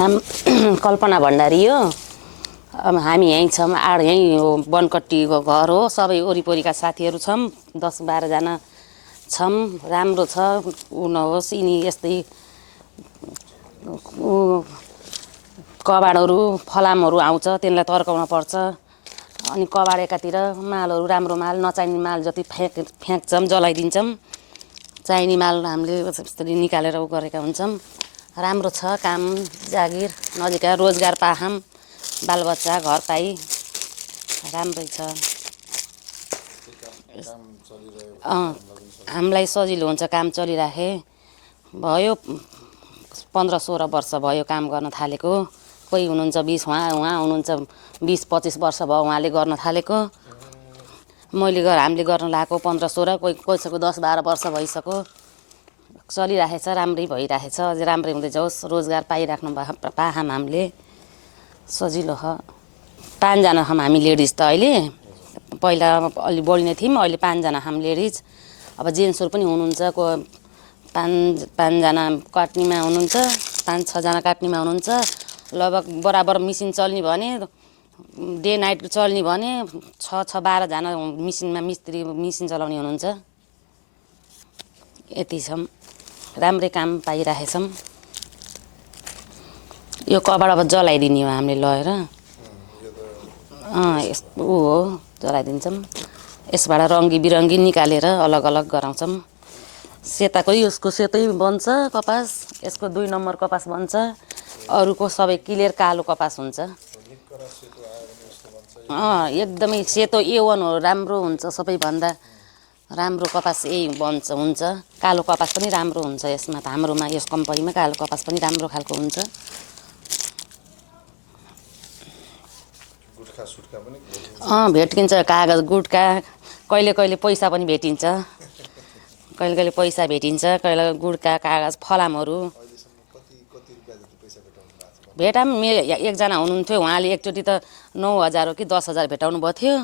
कल्पना भण्डारी हो। अब हामी यहीँ छौँ, यहीँ हो बनकट्टीको घर हो। सबै वरिपरिका साथीहरू छौँ, 10-12 जना छौँ। राम्रो छ। ऊ नहोस् यिनी यस्तै कबाडहरू फलामहरू आउँछ, त्यसलाई तर्काउन पर्छ। अनि कबाड एकातिर मालहरू राम्रो माल, नचाहिने माल जति फ्याँक्छौँ, जलाइदिन्छौँ। चाहिने माल हामीले यसरी निकालेर उ गरेका हुन्छौँ। राम्रो छ काम, जागिर नजिकै रोजगार पाखौँ, बालबच्चा घर पाइ राम्रै छ। हामीलाई सजिलो हुन्छ, काम चलिराखे भयो। 15-16 वर्ष भयो काम गर्न थालेको। कोही हुनुहुन्छ 20, उहाँ हुनुहुन्छ 20-25 वर्ष भयो उहाँले गर्न थालेको। हामीले गर्न लागेको 15-16, कसैको 10-12 वर्ष भइसक्यो। चलिराखेछ, राम्रै भइराखेछ। अझै राम्रै हुँदै जाओस्। रोजगार पाइराख्नु पाखौँ हामीले, सजिलो छ। 5 जना छौँ हामी लेडिज त अहिले। पहिला अलि बढी नै थियौँ, अहिले 5 जना छौँ लेडिज। अब जेन्ट्सहरू पनि हुनुहुन्छ, 5 जना काट्नेमा हुनुहुन्छ, 5-6 जना काट्नेमा हुनुहुन्छ। लगभग बराबर मिसिन चल्ने भने, डे नाइट चल्ने भने 6-12 जना मिसिनमा मिसिन चलाउने हुनुहुन्छ। यति छौँ, राम्रै काम पाइराखेछौँ। यो कबाड अब जलाइदिने हो हामीले लगेर। ऊ हो, जलाइदिन्छौँ। यसबाट रङ्गी बिरङ्गी निकालेर अलग अलग गराउँछौँ। सेताको यसको सेतै बन्छ कपास, यसको 2 नम्बर कपास बन्छ। अरूको सबै क्लियर कालो कपास हुन्छ। एकदमै सेतो A1 हो, राम्रो हुन्छ। सबैभन्दा राम्रो कपास यही हुन्छ। कालो कपास पनि राम्रो हुन्छ यसमा त। हाम्रोमा यस कम्पनीमा कालो कपास पनि राम्रो खालको हुन्छ। भेटिन्छ कागज, गुट्का, कहिले कहिले पैसा पनि भेटिन्छ। कहिले कहिले पैसा भेटिन्छ, कहिले गुट्का, कागज, फलामहरू भेटाम। एकजना हुनुहुन्थ्यो, उहाँले एकचोटि त 9,000 हो कि 10,000 भेटाउनु भएको थियो।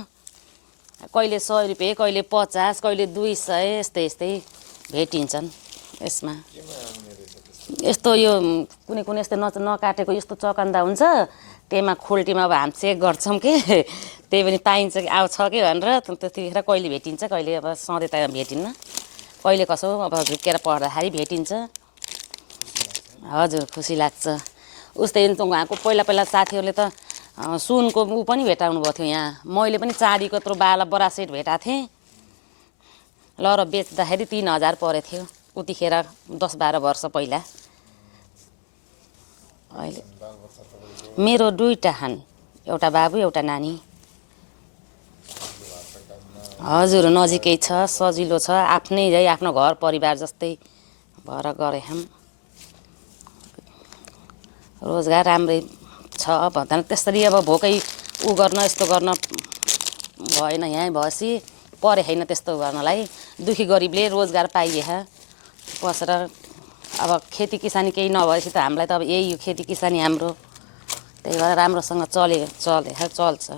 कहिले 100 रुपियाँ, कहिले 50, कहिले 200, यस्तै भेटिन्छन् यसमा। यस्तो यो कुनै यस्तो नकाटेको यस्तो चकन्दा हुन्छ, त्यहीमा खोल्टीमा अब हामी चेक गर्छौँ कि त्यही पनि पाइन्छ कि आउँछ कि भनेर। त्यतिखेर कहिले भेटिन्छ, कहिले अब सधैँ त भेटिन्न। कहिले कसो अब झुक्केर पढ्दाखेरि भेटिन्छ। हजुर, खुसी लाग्छ। उस्तै उहाँको पहिला साथीहरूले त सुनको ऊ पनि भेटाउनु भएको थियो यहाँ। मैले पनि चाँदीको यत्रो बरासेट भेटाएको थिएँ। ल बेच्दाखेरि 3,000 परेको थियो उतिखेर, 10-12 वर्ष पहिला। अहिले मेरो 2टा छन्, एउटा बाबु एउटा नानी। हजुर, नजिकै छ, सजिलो छ। आफ्नै आफ्नो घर परिवार जस्तै भएर गरे छौँ। रोजगार राम्रै छ भन्दा त्यसरी अब भोकै ऊ गर्न यस्तो गर्न भएन। यहाँ भएपछि परे छैन त्यस्तो गर्नलाई। दुखी गरिबले रोजगार पाइएछ बसेर। अब खेती किसानी केही नभएपछि त हामीलाई त अब यही हो खेती किसानी हाम्रो। त्यही भएर राम्रोसँग चल्छ।